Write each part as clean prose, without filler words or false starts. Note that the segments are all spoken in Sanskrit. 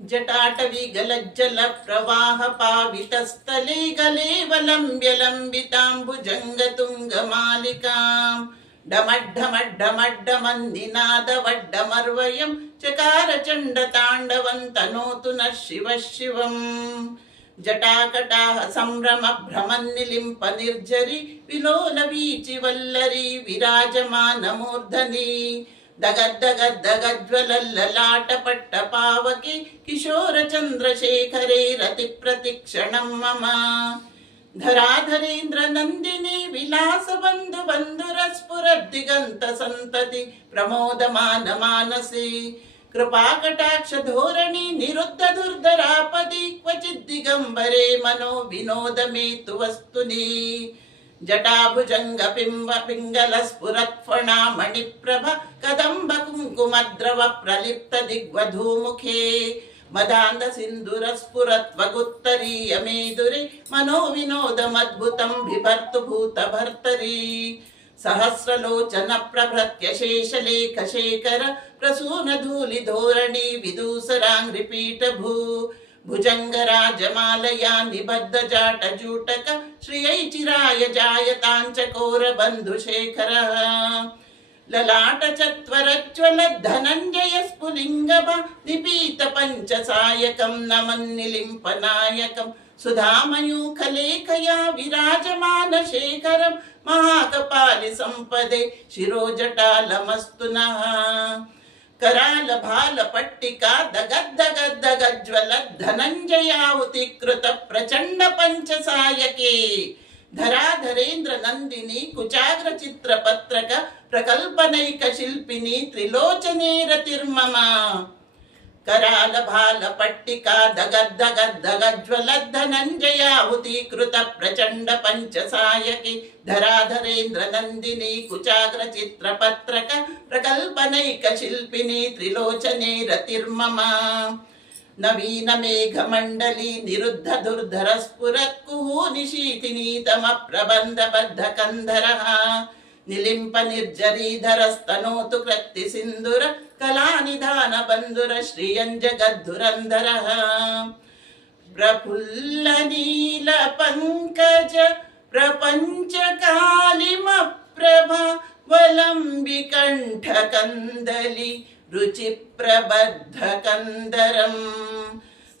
जटाटविगलज्जल प्रवाह पावितस्थले गलेवलम्ब्य लम्बिताम्बुजङ्गतुङ्गमालिकाम् डमड्डमड्डमड्डमन्निनादवड्डमर्वयं चकार चण्डताण्डवं तनोतु नः शिवः शिवम् जटाकटाह संभ्रम भ्रमन्निलिम्प निर्झरि विलोल वीचिवल्लरी विराजमानमूर्धनि दगद्दगद्दगज्ज्वलल्ललाट पावके किशोर चन्द्रशेखरे रतिप्रतिक्षणं मम धराधरेन्द्र नन्दिनी विलास बन्धु बन्धुरस्फुरद्दिगन्त सन्तति प्रमोदमान मानसे कृपाकटाक्ष धोरणी निरुद्ध दुर्धरापदि क्वचिद् दिगम्बरे मनो विनोद मे तु वस्तुनि जटाभुजंग पिंब पिंगल स्फुरत्फणा मणिप्रभ कदम्ब कुङ्कुमद्रव प्रलिप्त दिग्वधूमुखे मदान्ध सिन्दूर स्फुरत्वगुत्तरीय मेदुरे मनो विनोदमद्भुतं बिभर्तु भूतभर्तरी सहस्रलोचन प्रभृत्य शेषलेख शेखर प्रसून धूलि धोरणी विदूसराङ्घ्रिपीठ भू भुजंगराजमालया निबद्ध जाट जूटक श्रियै चिराय जायताञ्चकोर बन्धुशेखरः ललाट चत्वरज्वल धनञ्जय स्फुलिङ्गभ निपीत पञ्चसायकं नमन्निलिम्पनायकं सुधामयूखलेखया विराजमान शेखरं महाकपालि सम्पदे शिरोजटालमस्तु नः कराल भाल पट्टिका दगद्दगद्दगज्ज्वल धनञ्जयाहुतिकृत प्रचण्ड पञ्चसायके धराधरेन्द्र नन्दिनी कुचाग्र चित्रपत्रक प्रकल्पनैक शिल्पिनी त्रिलोचने रतिर्मम कराल भाल पट्टिका दगद्दगद्दगज्ज्वल धनञ्जयाहुतिकृत प्रचण्ड पञ्चसायके धराधरेन्द्र नन्दिनी कुचाग्र चित्रपत्रक प्रकल्पनैक शिल्पिनी त्रिलोचने रतिर्मम नवीन मेघमण्डली निरुद्ध दुर्धर स्फुरत् कुहू निशीथिनीतम प्रबन्ध बद्ध कन्धरः निलिम्प निर्जरीधरस्तनोतु कृत्ति सिन्दूर कलानिधान बन्धुर श्रियं जगद्धुरन्धरः प्रफुल्ल नील पंकज प्रपञ्च कालिमप्रभा वलम्बि कण्ठ कन्दली रुचि प्रबद्ध कन्दरं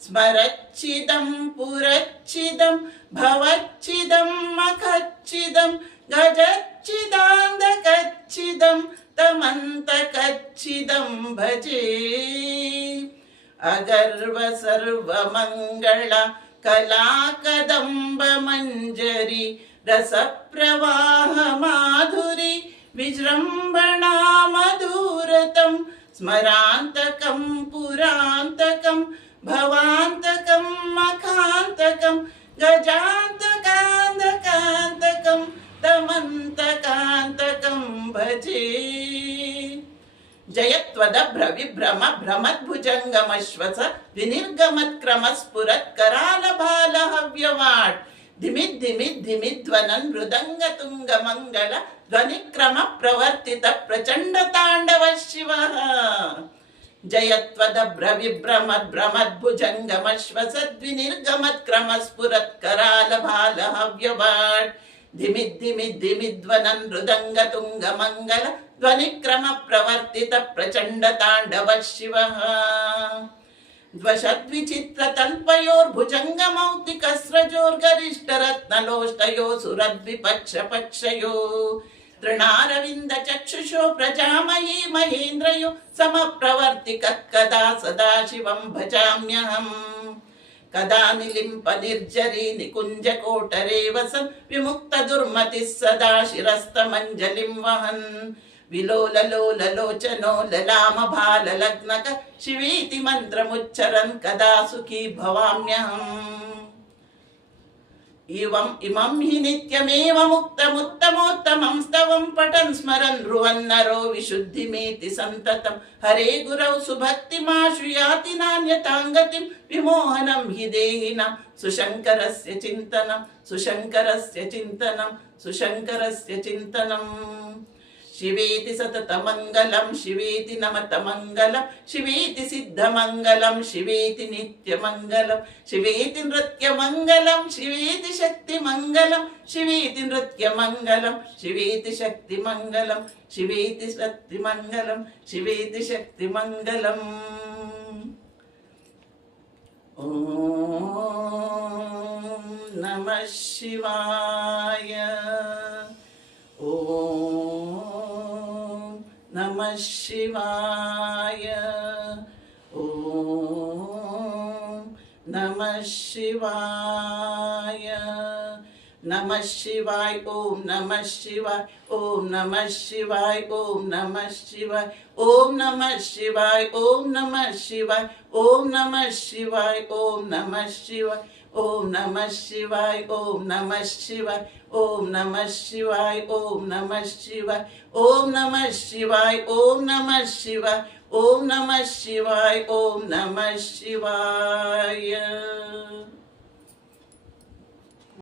स्मरच्चिदं पुरच्चिदं भवच्चिदं मखच्चिदं गजच्चिदान्दकच्चिदं तमन्तकच्चिदं भजे अगर्व सर्वमङ्गल कलाकदम्ब मञ्जरी रसप्रवाह माधुरी विजृम्भणा मधुरतं स्मरान्तकं पुरान्तकं भवान्तकं मखान्तकं गजान्तकान्तकान्तकं तमन्तकान्तकं भजे जयत्वदभ्र विभ्रम भ्रमद्भुजङ्गमश्वस विनिर्गमत्क्रम स्फुरत् कराल भाल हव्यवाट् धिमिद् धिमिद् धिमिध्वनन् मृदङ्ग तुङ्ग मङ्गल ध्वनिक्रम प्रवर्तित प्रचण्ड ताण्डव शिवः जयत्वदभ्र विभ्रमद् भ्रमद्भुजङ्गमश्वसद् विनिर्गमत्क्रम स्फुरत् कराल भाल हव्यवाट् धिमिद् धिमिद् धिमिध्वनन् मृदङ्ग तुङ्ग मङ्गल ध्वनिक्रम प्रवर्तित प्रचण्ड ताण्डव शिवः द्वषद्विचित्रतल्पयोर्भुजङ्गमौक्तिकस्रजोर्गरिष्ठरत्नलोष्टयो सुरद्विपक्षपक्षयो तृणारविन्द चक्षुषो प्रजामयी महेन्द्रयो समप्रवर्तिकः कदा सदाशिवं भजाम्यहम् कदा निलिम्प निर्जरी निकुञ्जकोटरे वसन् विमुक्त दुर्मतिः सदा शिरस्तमञ्जलिं वहन् विलोललोल लोचनो ललाम भाल लग्नक शिवीति मन्त्रमुच्चरन् कदा सुखी भवाम्यहम् इमं हि नित्यमेवमुक्तमुत्तमोत्तमं स्तवं पठन् स्मरन् ध्रुवन्नरो विशुद्धिमेति सन्ततं हरे गुरौ सुभक्तिमाशु याति नान्यतां गतिं विमोहनं हि देहिनां सुशङ्करस्य चिन्तनं सुशङ्करस्य चिन्तनं सुशङ्करस्य चिन्तनम् शिवेति सततमङ्गलं शिवेति नमतमङ्गलं शिवेति सिद्धमङ्गलं शिवेति नित्यमङ्गलं शिवेति नृत्यमङ्गलं शिवेति शक्तिमङ्गलं शिवेति नृत्यमङ्गलं शिवेति शक्तिमङ्गलं शिवेति शक्तिमङ्गलं शिवेति शक्तिमङ्गलम्। ॐ नमः शिवाय। ॐ नमः शिवाय। ॐ नमः शिवाय। नमः शिवाय। ओम नमः शिवाय। ओम नमः शिवाय। ओम नमः शिवाय। ओम नमः शिवाय। ओम नमः शिवाय। ओम नमः शिवाय। ओम नमः शिवाय। ओम नमः शिवाय। ओम नमः शिवाय। ओम नमः शिवाय। ओम नमः शिवाय। ओम नमः शिवाय। ओम नमः शिवाय। ओम नमः शिवाय। ओम नमः शिवाय।